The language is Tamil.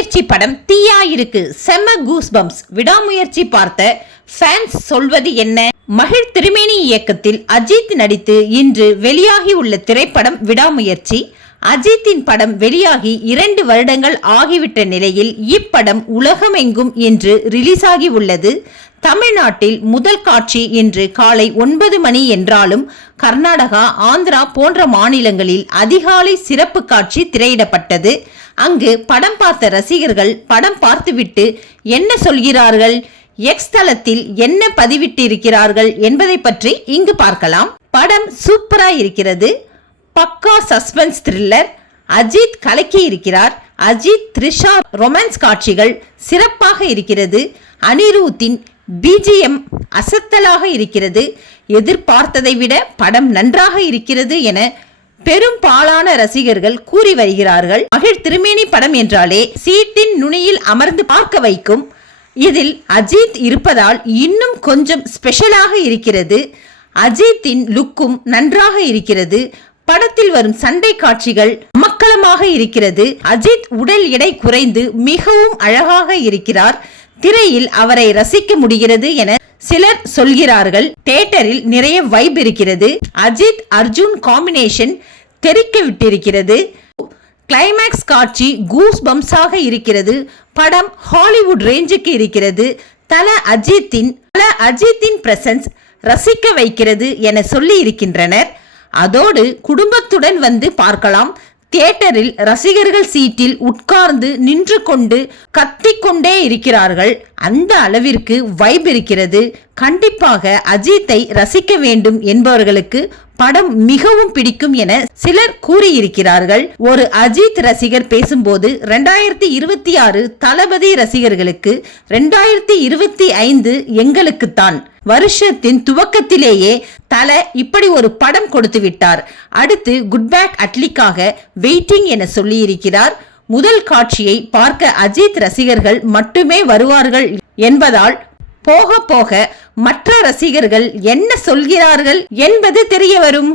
விடாமுயற்சி படம் தீயா இருக்கு, செம கூஸ்பம்ஸ். விடாமுயற்சி பார்த்த ஃபேன்ஸ் சொல்வது என்ன? மகிழ் திருமேனி இயக்கத்தில் அஜித் நடித்து இன்று வெளியாகி உள்ள திரைப்படம் விடாமுயற்சி. அஜித்தின் படம் வெளியாகி 2 வருடங்கள் ஆகிவிட்ட நிலையில் இப்படம் உலகமெங்கும் இன்று ரிலீஸ் ஆகி உள்ளது. தமிழ்நாட்டில் முதல் காட்சி இன்று காலை 9 மணி என்றாலும் கர்நாடகா, ஆந்திரா போன்ற மாநிலங்களில் அதிகாலை சிறப்பு காட்சி திரையிடப்பட்டது. அங்கு படம் பார்த்த ரசிகர்கள் படம் பார்த்துவிட்டு என்ன சொல்கிறார்கள், எக்ஸ் தளத்தில் என்ன பதிவிட்டு இருக்கிறார்கள் என்பதை பற்றி இங்கு பார்க்கலாம். படம் சூப்பரா இருக்கிறது, பக்கா சஸ்பென்ஸ் த்ரில்லர், அஜித் கலக்கி இருக்கிறார். அஜித் த்ரிஷா ரொமான்ஸ் காட்சிகள் சிறப்பாக இருக்கிறது. அனிருத்தின் பிஜிஎம் அசத்தலாக இருக்கிறது. எதிர்பார்த்ததை விட படம் நன்றாக இருக்கிறது என பெரும்பாலான ரசிகர்கள் கூறி வருகிறார்கள். மகிழ் திருமேனி படம் என்றாலே சீட்டின் நுனியில் அமர்ந்து பார்க்க வைக்கும். இதில் அஜித் இருப்பதால் இன்னும் கொஞ்சம் ஸ்பெஷலாக இருக்கிறது. அஜித்தின் லுக்கும் நன்றாக இருக்கிறது. படத்தில் வரும் சண்டை காட்சிகள் மக்களமாக இருக்கிறது. அஜித் உடல் எடை குறைந்து மிகவும் அழகாக இருக்கிறார். திரையில் அவரை ரசிக்க முடிகிறது என சிலர் சொல்கிறார்கள். தியேட்டரில் நிறைய வைப் இருக்கிறது. அஜித் அர்ஜுன் காம்பினேஷன் தெறிக்க விட்டிருக்கிறது. கிளைமேக்ஸ் காட்சி கூஸ் பம்ஸாக இருக்கிறது. படம் ஹாலிவுட் ரேஞ்சுக்கு இருக்கிறது. தல அஜித்தின் பிரசன்ஸ் ரசிக்க வைக்கிறது என சொல்லி இருக்கின்றனர். அதோடு குடும்பத்துடன் வந்து பார்க்கலாம். தியேட்டரில் ரசிகர்கள் சீட்டில் உட்கார்ந்து நின்று கொண்டு கத்திக்கொண்டே இருக்கிறார்கள். அந்த அளவிற்கு வைப் இருக்கிறது. கண்டிப்பாக அஜித்தை ரசிக்க வேண்டும் என்பவர்களுக்கு படம் மிகவும் பிடிக்கும் என சிலர் கூறியிருக்கிறார்கள். ஒரு அஜித் ரசிகர் பேசும்போது 2026 தளபதி ரசிகர்களுக்கு, 2025 எங்களுக்குத்தான். வருஷத்தின் துவக்கத்திலேயே தல இப்படி ஒரு படம் கொடுத்து விட்டார். அடுத்து குட் பேக் அட்லிக்காக வெயிட்டிங் என சொல்லி இருக்கிறார். முதல் காட்சியை பார்க்க அஜித் ரசிகர்கள் மட்டுமே வருவார்கள் என்பதால் போக போக மற்ற ரசிகர்கள் என்ன சொல்கிறார்கள் என்பது தெரிய வரும்.